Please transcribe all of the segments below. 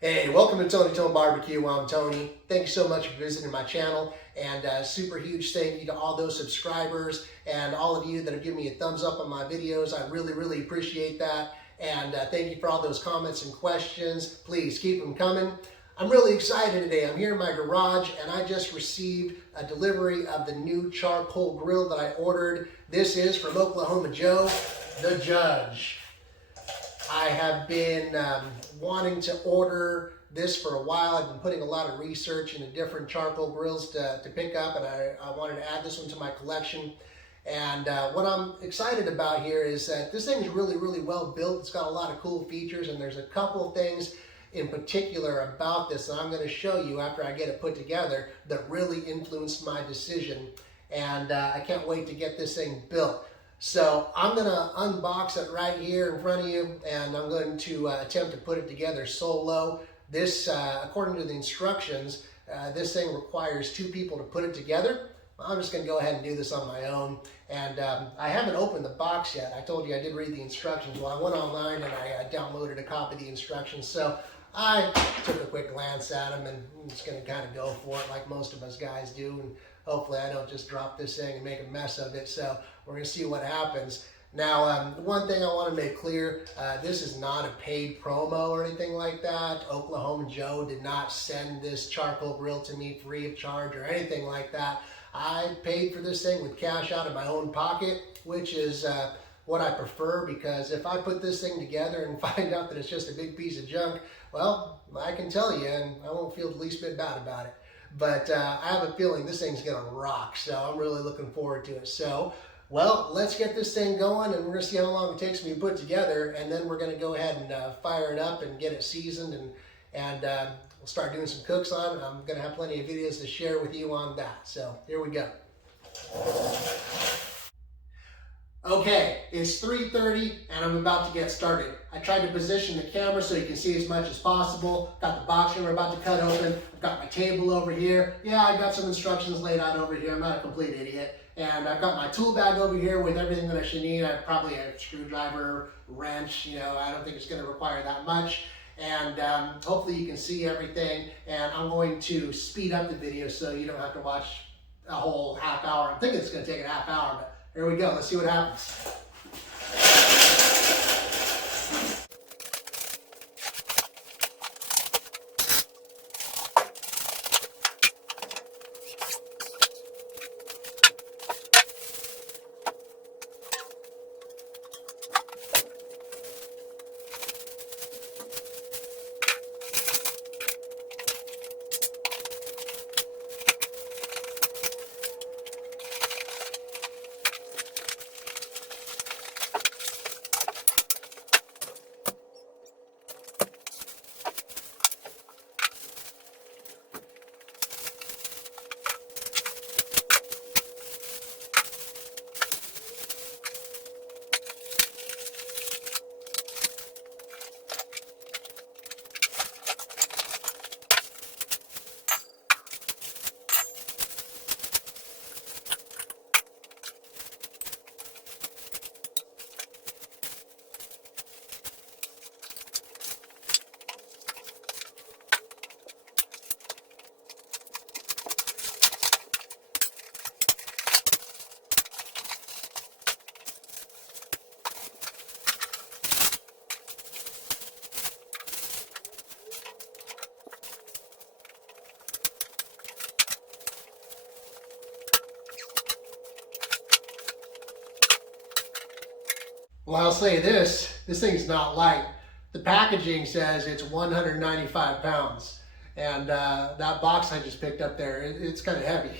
Hey, welcome to Tony Tone Barbecue. I'm Tony. Thank you so much for visiting my channel, and super huge thank you to all those subscribers and all of you that have given me a thumbs up on my videos. I really appreciate that, and thank you for all those comments and questions. Please keep them coming. I'm really excited today. I'm here in my garage, and I just received a delivery of the new charcoal grill that I ordered. This is from Oklahoma Joe, the Judge. I have been wanting to order this for a while. I've been putting a lot of research into different charcoal grills to pick up, and I wanted to add this one to my collection. And what I'm excited about here is that this thing's really well built. It's got a lot of cool features, and there's a couple of things in particular about this that I'm going to show you after I get it put together that really influenced my decision. And I can't wait to get this thing built. So I'm going to unbox it right here in front of you, and I'm going to attempt to put it together solo. This, according to the instructions, this thing requires 2 people to put it together. I'm just going to go ahead and do this on my own. And I haven't opened the box yet. I told you I did read the instructions. Well, I went online and I downloaded a copy of the instructions. So I took a quick glance at them, and I'm just going to kind of go for it like most of us guys do. And hopefully I don't just drop this thing and make a mess of it. So we're going to see what happens. Now, one thing I want to make clear, this is not a paid promo or anything like that. Oklahoma Joe did not send this charcoal grill to me free of charge or anything like that. I paid for this thing with cash out of my own pocket, which is what I prefer, because if I put this thing together and find out that it's just a big piece of junk, well, I can tell you, and I won't feel the least bit bad about it. But I have a feeling this thing's going to rock, so I'm really looking forward to it. So, well, let's get this thing going, and we're going to see how long it takes me to put together, and then we're going to go ahead and fire it up and get it seasoned, and we'll start doing some cooks on it. I'm going to have plenty of videos to share with you on that. So, here we go. Okay, it's 3:30 and I'm about to get started. I tried to position the camera so you can see as much as possible. Got the box we're about to cut open. I've got my table over here. Yeah, I've got some instructions laid out over here. I'm not a complete idiot. And I've got my tool bag over here with everything that I should need. I have probably a screwdriver, wrench, I don't think it's going to require that much. And hopefully you can see everything. And I'm going to speed up the video so you don't have to watch a whole half hour. I'm thinking it's going to take a half hour, but here we go. Let's see what happens. Well, I'll say this thing's not light. The packaging says it's 195 pounds. And that box I just picked up there, it's kind of heavy.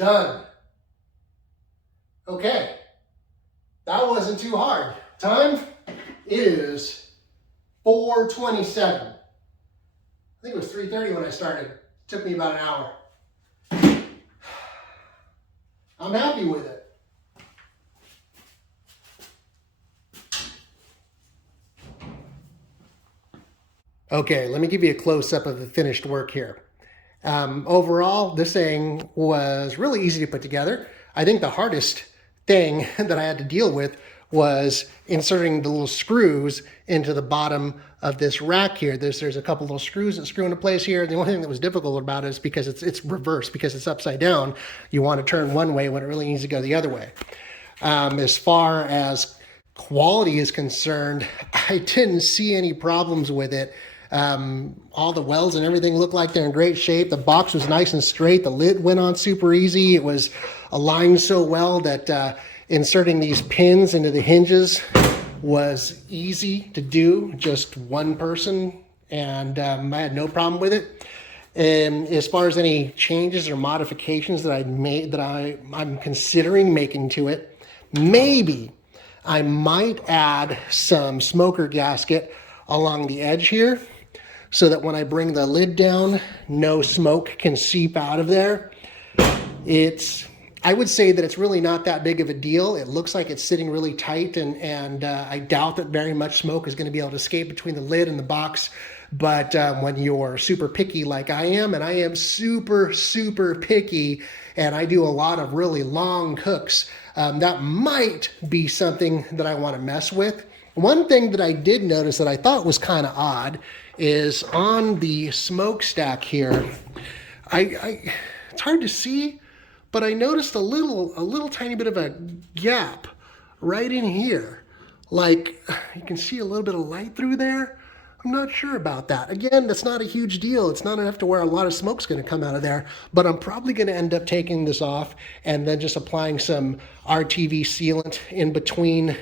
Done. Okay, that wasn't too hard. Time is 4:27. I think it was 3:30 when I started. Took me about an hour. I'm happy with it. Okay, let me give you a close-up of the finished work here. Overall, this thing was really easy to put together. I think the hardest thing that I had to deal with was inserting the little screws into the bottom of this rack here. There's a couple little screws that screw into place here. The only thing that was difficult about it is because it's reversed, because it's upside down. You want to turn one way when it really needs to go the other way. As far as quality is concerned, I didn't see any problems with it. All the welds and everything looked like they're in great shape. The box was nice and straight. The lid went on super easy. It was aligned so well that inserting these pins into the hinges was easy to do, just one person, and I had no problem with it. And as far as any changes or modifications that I made, that I'm considering making to it, maybe I might add some smoker gasket along the edge here, so that when I bring the lid down, no smoke can seep out of there. I would say that it's really not that big of a deal. It looks like it's sitting really tight, and I doubt that very much smoke is going to be able to escape between the lid and the box. But when you're super picky like I am, and I am super, super picky, and I do a lot of really long cooks, that might be something that I want to mess with. One thing that I did notice that I thought was kind of odd is on the smokestack here, it's hard to see, but I noticed a little tiny bit of a gap right in here. Like, you can see a little bit of light through there. I'm not sure about that. Again, that's not a huge deal. It's not enough to where a lot of smoke's going to come out of there, but I'm probably going to end up taking this off and then just applying some RTV sealant in between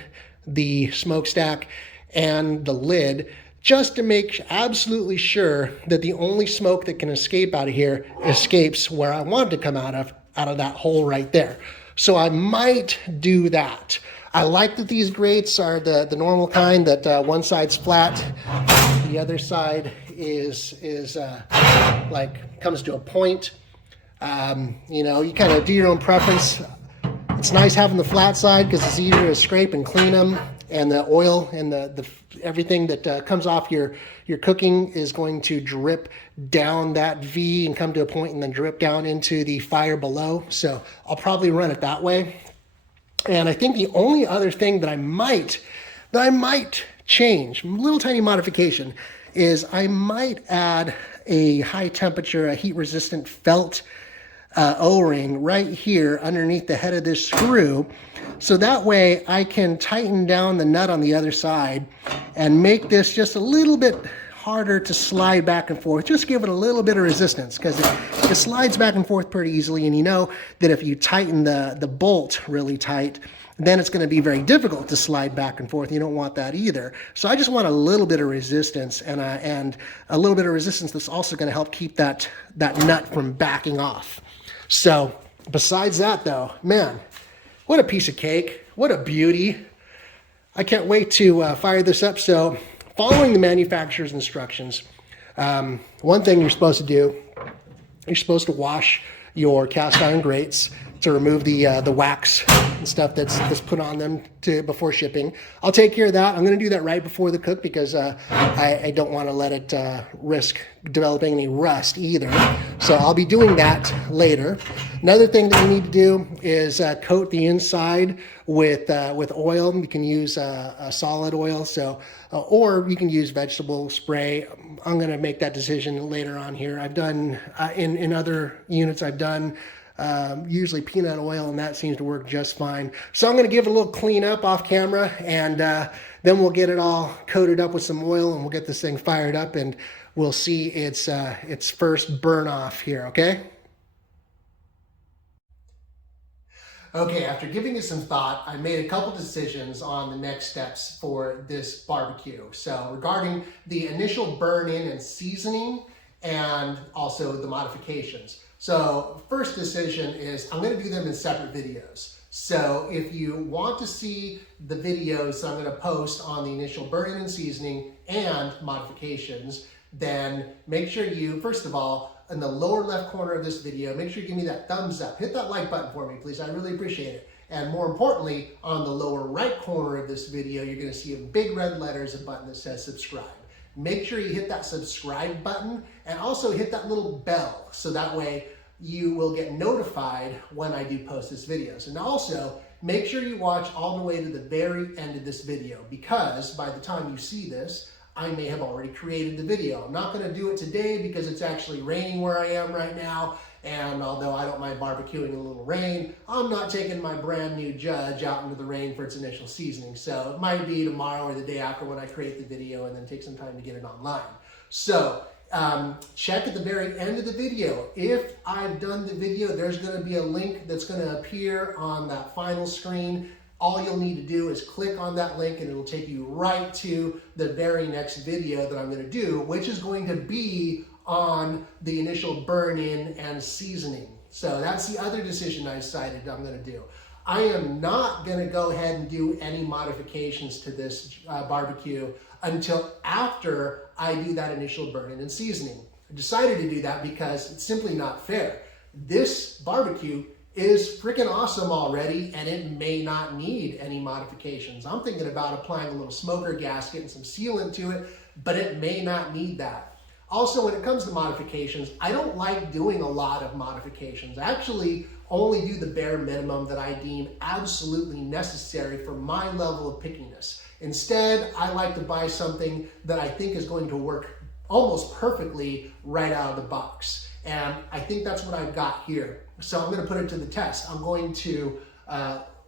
the smokestack and the lid, just to make absolutely sure that the only smoke that can escape out of here escapes where I want it to come out of that hole right there. So I might do that. I like that these grates are the normal kind, that one side's flat, the other side is like comes to a point. You know, you kind of do your own preference. It's nice having the flat side because it's easier to scrape and clean them, and the oil and the everything that comes off your cooking is going to drip down that V and come to a point and then drip down into the fire below. So I'll probably run it that way. And I think the only other thing that I might change, a little tiny modification, is I might add a high temperature, a heat resistant felt O-ring right here underneath the head of this screw, so that way I can tighten down the nut on the other side and make this just a little bit harder to slide back and forth. Just give it a little bit of resistance, because it slides back and forth pretty easily, and you know that if you tighten the bolt really tight, then it's going to be very difficult to slide back and forth. You don't want that either. So I just want a little bit of resistance, and a little bit of resistance that's also going to help keep that nut from backing off. So besides that though, man, what a piece of cake. What a beauty. I can't wait to fire this up. So following the manufacturer's instructions, one thing you're supposed to do, you're supposed to wash your cast iron grates to remove the wax and stuff that's put on them before shipping. I'll take care of that. I'm going to do that right before the cook, because I don't want to let it risk developing any rust either. So I'll be doing that later. Another thing that you need to do is coat the inside with oil. You can use a solid oil, or you can use vegetable spray. I'm going to make that decision later on here. I've done in other units, I've done usually peanut oil, and that seems to work just fine. So I'm going to give it a little clean up off camera, and then we'll get it all coated up with some oil, and we'll get this thing fired up, and we'll see its first burn off here, okay? Okay, after giving it some thought, I made a couple decisions on the next steps for this barbecue. So regarding the initial burn in and seasoning, and also the modifications. So first decision is I'm going to do them in separate videos. So if you want to see the videos I'm going to post on the initial burn-in and seasoning and modifications, then make sure you, first of all, in the lower left corner of this video, make sure you give me that thumbs up. Hit that like button for me, please. I really appreciate it. And more importantly, on the lower right corner of this video, you're going to see in big red letters a button that says subscribe. Make sure you hit that subscribe button and also hit that little bell so that way you will get notified when I do post this videos. And also, make sure you watch all the way to the very end of this video, because by the time you see this, I may have already created the video. I'm not gonna do it today because it's actually raining where I am right now, and although I don't mind barbecuing in a little rain, I'm not taking my brand new Judge out into the rain for its initial seasoning. So it might be tomorrow or the day after when I create the video and then take some time to get it online. So check at the very end of the video. If I've done the video, there's going to be a link that's going to appear on that final screen. All you'll need to do is click on that link and it'll take you right to the very next video that I'm going to do, which is going to be on the initial burn-in and seasoning. So that's the other decision I decided I'm going to do. I am not going to go ahead and do any modifications to this barbecue until after I do that initial burn-in and seasoning. I decided to do that because it's simply not fair. This barbecue is freaking awesome already, and it may not need any modifications. I'm thinking about applying a little smoker gasket and some sealant to it, but it may not need that. Also, when it comes to modifications, I don't like doing a lot of modifications. I actually only do the bare minimum that I deem absolutely necessary for my level of pickiness. Instead, I like to buy something that I think is going to work almost perfectly right out of the box. And I think that's what I've got here. So I'm going to put it to the test. I'm going to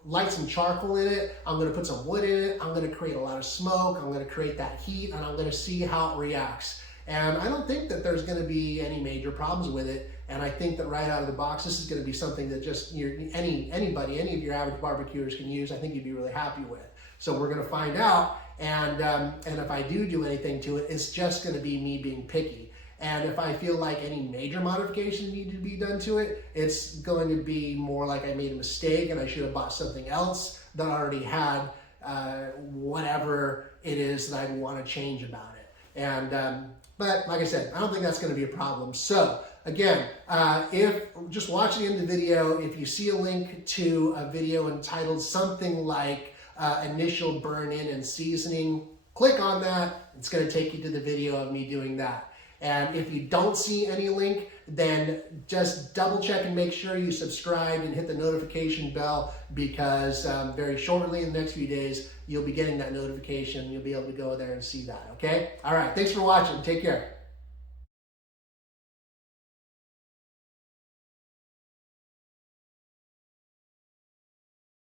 light some charcoal in it. I'm going to put some wood in it. I'm going to create a lot of smoke. I'm going to create that heat, and I'm going to see how it reacts. And I don't think that there's going to be any major problems with it. And I think that right out of the box, this is going to be something that just anybody, any of your average barbecuers can use. I think you'd be really happy with. So we're going to find out. And if I do anything to it, it's just going to be me being picky. And if I feel like any major modifications need to be done to it, it's going to be more like I made a mistake and I should have bought something else that already had whatever it is that I want to change about it. And but like I said, I don't think that's going to be a problem. So again, if just watch the end of the video, if you see a link to a video entitled something like initial burn-in and seasoning, click on that. It's going to take you to the video of me doing that. And if you don't see any link, then just double check and make sure you subscribe and hit the notification bell, because very shortly in the next few days, you'll be getting that notification. You'll be able to go there and see that, okay? All right, thanks for watching. Take care.